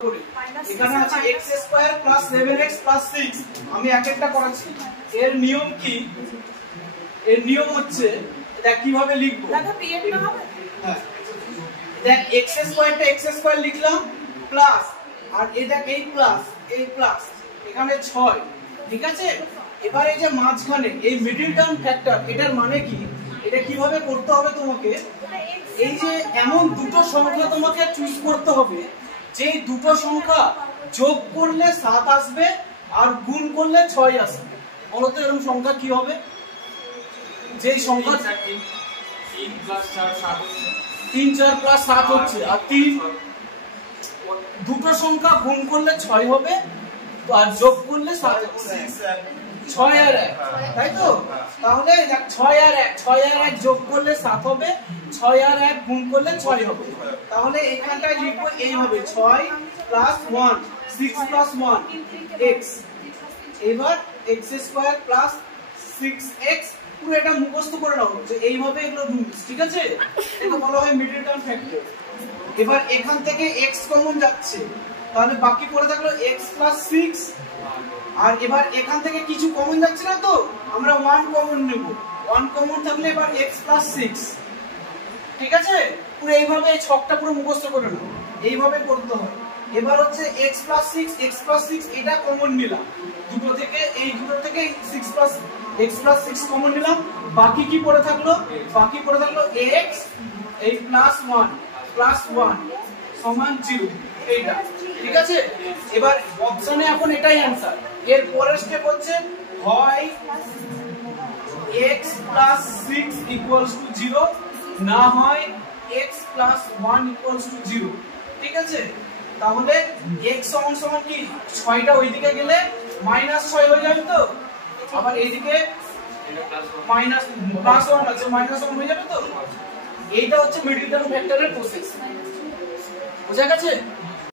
এখানে আছে x² + 7x + 6 আমি এক একটা করাচ্ছি। এর নিয়ম কি? এর নিয়ম হচ্ছে এটা কিভাবে লিখব? দাদা পিএড না হবে? হ্যাঁ, দেখ x² টা x² লিখলাম প্লাস, আর এটা এই প্লাস এখানে 6, ঠিক আছে? এবার এই যে মাঝখানে এই মিডল টার্ম ফ্যাক্টর, এটার মানে কি? এটা কিভাবে করতে হবে তোমাকে? এই যে এমন দুটো সংখ্যা তোমাকে চুজ করতে হবে যে দুটো সংখ্যা যোগ করলে 7 আসবে আর গুণ করলে 6 আসবে। বলো তো এরকম সংখ্যা কি হবে? যে সংখ্যা 3 + 4 7 হচ্ছে, 3 4 + 7 হচ্ছে, আর 3 দুটো সংখ্যা গুণ করলে 6 হবে আর যোগ করলে 7 হবে। 6 আর 1, তাই তো? তাহলে 6 আর 1 যোগ করলে 7 হবে, 6 আর 1 গুণ করলে 6 হবে। তাহলে এখানটায় লিখবো এইভাবে 6 + 1 6 + 1 x। এবার x² + 6x, পুরো এটা মুখস্থ করে নাও যে এইভাবে এগুলো রুলস, ঠিক আছে? এটা বলা হয় মিডল টার্ম ফ্যাক্টর। এবার এখান থেকে x কমন যাচ্ছে, তাহলে বাকি পড়ে থাকলো x + 6। আর এবার এখান থেকে কিছু কমন যাচ্ছে না, তো আমরা 1 কমন নেব। 1 কমন থাকলে এবার x + 6, ঠিক আছে? পুরো এইভাবে এই ছকটা পুরো মুখস্থ করে নাও, এইভাবে করতে হয়। এবার হচ্ছে x + 6 এটা কমন নিলাম দুটো থেকে, এই দুটো থেকে x + 6 কমন নিলাম। বাকি কি পড়ে থাকলো? বাকি পড়ে থাকলো x এই +1 = 0, এইটা, ঠিক আছে? এবার অপশনে এখন এটাই অ্যানসার। এর পরের স্টেপ হচ্ছে হয় x + 6 = 0, না হয় x + 1 = 0, ঠিক আছে? তাহলে x = কি 6টা ওইদিকে গেলে -6 হয়ে যাবে, তো আবার এইদিকে +1 আছে, -1 হয়ে যাবে। তো এইটা হচ্ছে মিডল টার্ম ফ্যাক্টরের প্রসেস, বুঝা গেছে?